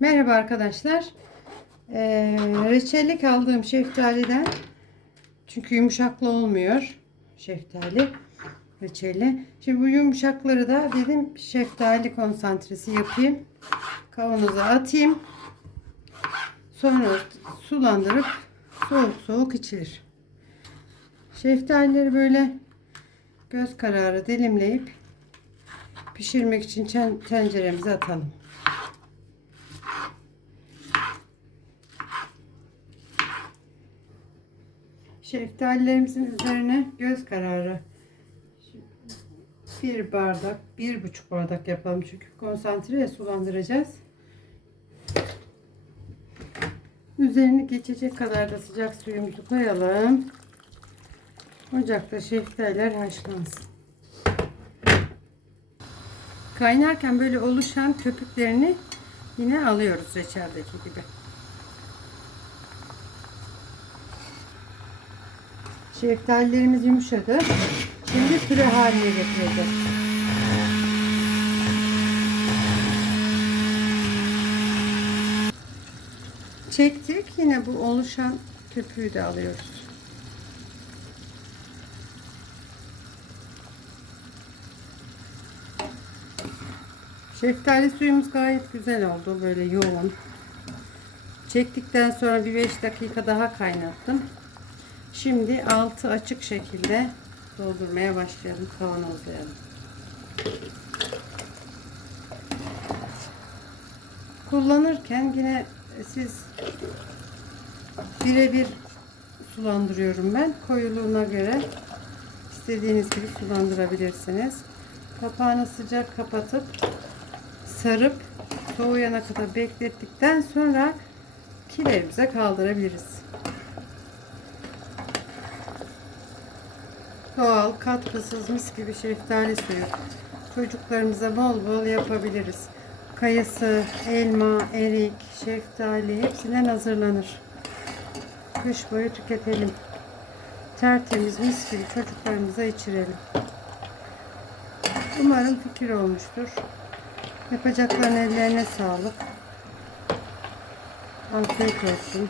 Merhaba arkadaşlar. Ee, reçellik aldığım şeftaliden çünkü yumuşaklı olmuyor şeftali reçeli. Şimdi bu yumuşakları da dedim şeftali konsantresi yapayım. Kavanoza atayım. Sonra sulandırıp soğuk soğuk içilir. Şeftalileri böyle göz kararı dilimleyip pişirmek için ten- tenceremize atalım. Şeftalilerimizin üzerine göz kararı bir bardak, bir buçuk bardak yapalım çünkü konsantre sulandıracağız. Üzerini geçecek kadar da sıcak suyumuzu koyalım. Ocakta şeftaliler haşlansın. Kaynarken böyle oluşan köpüklerini yine alıyoruz reçeldeki gibi. Şeftalilerimiz yumuşadı. Şimdi püre haline getireceğiz. Çektik. Yine bu oluşan köpüğü de alıyoruz. Şeftali suyumuz gayet güzel oldu. Böyle yoğun. Çektikten sonra bir 5 dakika daha kaynattım. Şimdi altı açık şekilde doldurmaya başlayalım. Kavanozlayalım. Kullanırken yine siz birebir sulandırıyorum ben. Koyuluğuna göre istediğiniz gibi sulandırabilirsiniz. Kapağını sıcak kapatıp sarıp soğuyana kadar beklettikten sonra kilerimize kaldırabiliriz. Doğal, katkısız mis gibi şeftali suyu. Çocuklarımıza bol bol yapabiliriz. Kayısı, elma, erik, şeftali hepsinden hazırlanır. Kış boyu tüketelim. Tertemiz mis gibi çocuklarımıza içirelim. Umarım fikir olmuştur. Yapacakların ellerine sağlık. Afiyet olsun.